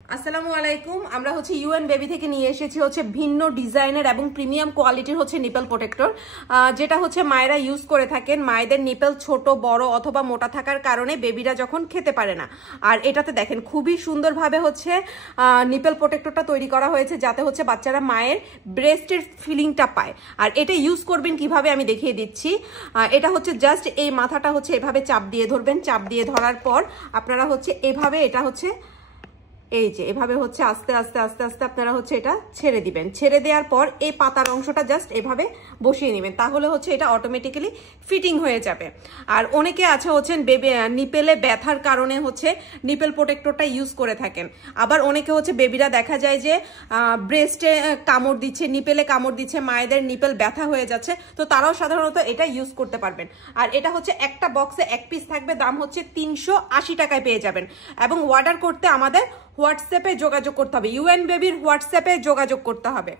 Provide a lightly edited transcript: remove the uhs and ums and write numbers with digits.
আসসালামু আলাইকুম। আমরা হচ্ছে ইউএন বেবি থেকে নিয়ে এসেছি হচ্ছে ভিন্ন ডিজাইনের এবং প্রিমিয়াম কোয়ালিটির হচ্ছে নিপল প্রোটেক্টর, যেটা হচ্ছে মায়েরা ইউজ করে থাকেন। মায়েদের নিপল ছোট বড় অথবা মোটা থাকার কারণে বেবিরা যখন খেতে পারে না। আর এটাতে দেখেন খুবই সুন্দরভাবে হচ্ছে নিপল প্রোটেক্টরটা তৈরি করা হয়েছে, যাতে হচ্ছে বাচ্চারা মায়ের ব্রেস্টের ফিলিংটা পায়। আর এটা ইউজ করবেন কিভাবে আমি দেখিয়ে দিচ্ছি। এটা হচ্ছে জাস্ট এই মাথাটা হচ্ছে এভাবে চাপ দিয়ে ধরবেন। চাপ দিয়ে ধরার পর আপনারা হচ্ছে এভাবে, এটা হচ্ছে এই যে এভাবে হচ্ছে আস্তে আস্তে আস্তে আস্তে আপনারা হচ্ছে এটা ছেড়ে দিবেন। ছেড়ে দেওয়ার পর এই পাতার অংশটা জাস্ট এভাবে বসিয়ে নেবেন, তাহলে হচ্ছে এটা অটোমেটিক্যালি ফিটিং হয়ে যাবে। আর অনেকে আছে হচ্ছেন বেবি নিপেলে ব্যথার কারণে হচ্ছে নিপেল প্রোটেক্টরটা ইউজ করে থাকেন। আবার অনেকে হচ্ছে বেবিরা দেখা যায় যে ব্রেস্টে কামড় দিচ্ছে, নিপেলে কামড় দিচ্ছে, মায়েদের নিপেল ব্যথা হয়ে যাচ্ছে, তো তারাও সাধারণত এটা ইউজ করতে পারবেন। আর এটা হচ্ছে একটা বক্সে এক পিস থাকবে, দাম হচ্ছে 380 টাকায় পেয়ে যাবেন। এবং অর্ডার করতে আমাদের হোয়াটসঅ্যাপে যোগাযোগ করতে হবে, ইউএন বেবির হোয়াটসঅ্যাপে যোগাযোগ করতে হবে।